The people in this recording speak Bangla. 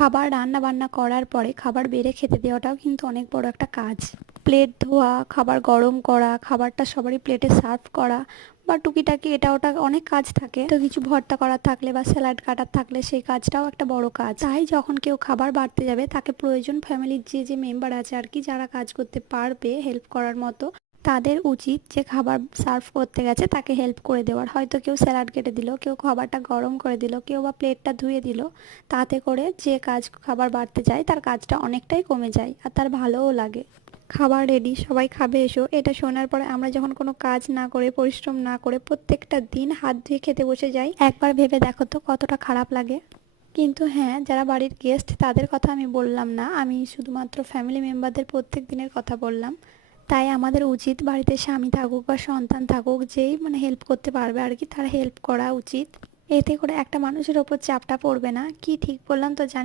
খাবার রান্না বান্না করার পরে খাবার বেড়ে খেতে দেওয়াটাও কিন্তু অনেক বড় একটা কাজ। প্লেট ধোয়া, খাবার গরম করা, খাবারটা সবারই প্লেটে সার্ভ করা বা টুকিটাকি এটা ওটা অনেক কাজ থাকে। তো কিছু ভর্তা করার থাকলে বা স্যালাড কাটার থাকলে সেই কাজটাও একটা বড় কাজ। তাই যখন কেউ খাবার বাড়তে যাবে তাকে প্রয়োজন ফ্যামিলির যে যে মেম্বার আছে আর কি, যারা কাজ করতে পারবে হেল্প করার মতো, তাদের উচিত যে খাবার সার্ভ করতে গেছে তাকে হেল্প করে দেওয়ার। হয়তো কেউ স্যালাড কেটে দিল, কেউ খাবারটা গরম করে দিল, কেউ বা প্লেটটা ধুয়ে দিল। তাতে করে যে কাজ খাবার বাড়তে যায় তার কাজটা অনেকটাই কমে যায় আর তার ভালোও লাগে। খাবার রেডি, সবাই খাবে এসো, এটা শোনার পরে আমরা যখন কোনো কাজ না করে পরিশ্রম না করে প্রত্যেকটা দিন হাত ধুয়ে খেতে বসে যাই, একবার ভেবে দেখো তো কতটা খারাপ লাগে। কিন্তু হ্যাঁ, যারা বাড়ির গেস্ট তাদের কথা আমি বললাম না, আমি শুধুমাত্র ফ্যামিলি মেম্বারদের প্রত্যেক দিনের কথা বললাম। তাই আমাদের উচিত বাড়িতে স্বামী থাকুক বা সন্তান থাকুক, যেই মানে হেল্প করতে পারবে আর কি, তারা হেল্প করা উচিত। এতে করে একটা মানুষের ওপর চাপটা পড়বে না। কি ঠিক বললাম তো জানি